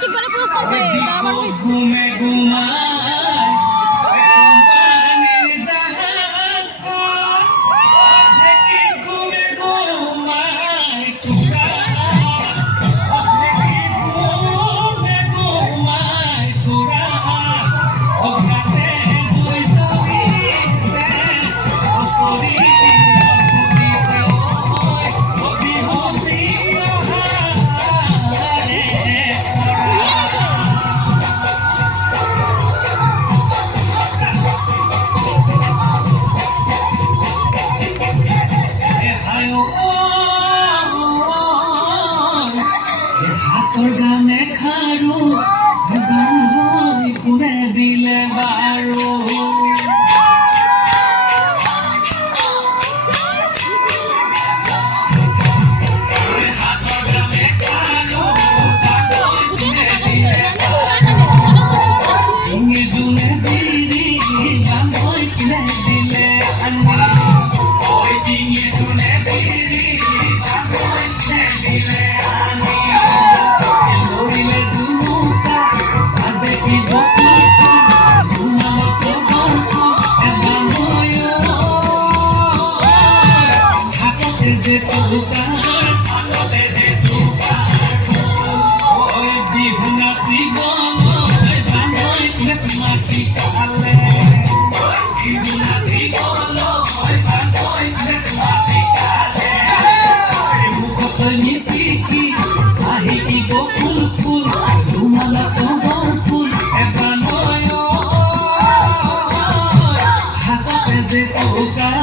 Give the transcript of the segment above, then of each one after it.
প্রত্যেকবারে পুরস্কার পায় আমার ঘুমে ঘুমায় কোম্পানির জাহাজ দেখি ঘুমে ঘুমায় টুকা দেখি ঘুমে ঘুমায় টুকা ওখানে দুই ছবি করি হাতর গানে খারু বান্ধবী পুরে দিলে বারো জুনে দিদি বান্ধবী কিনে দিলে আমি ওই ডিঙি শুনে দিদি বান্ধবী কিনে দিলে আমি লড়িলে ঝুমুকা আজে কি বকুলকা ঘুমালো তো গল্প বান্ধবী হাতে যে তুকার হাতে যে তুকার ওই বিহু নাচি বলো বান্ধবী মাটি কালে বিহু নাচি বলো বান্ধবী মাটি কালে মুখত মিশিকি আহিকি বকুল ফুল ঘুমালা তোমার ফুল বান্ধবী হাতে যে তুকার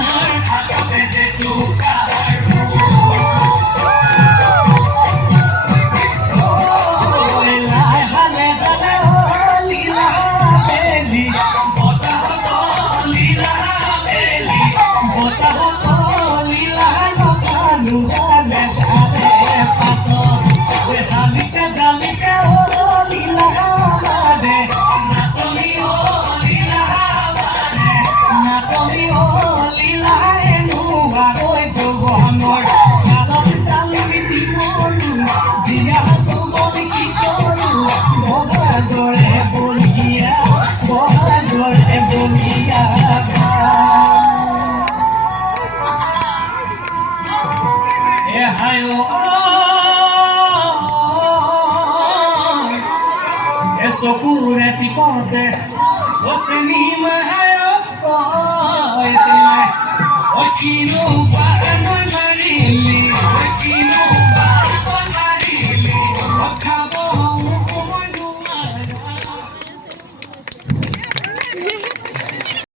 হাতে যে তুকার Sokure ti porte o se ni ma hayo o se o kino pa no ma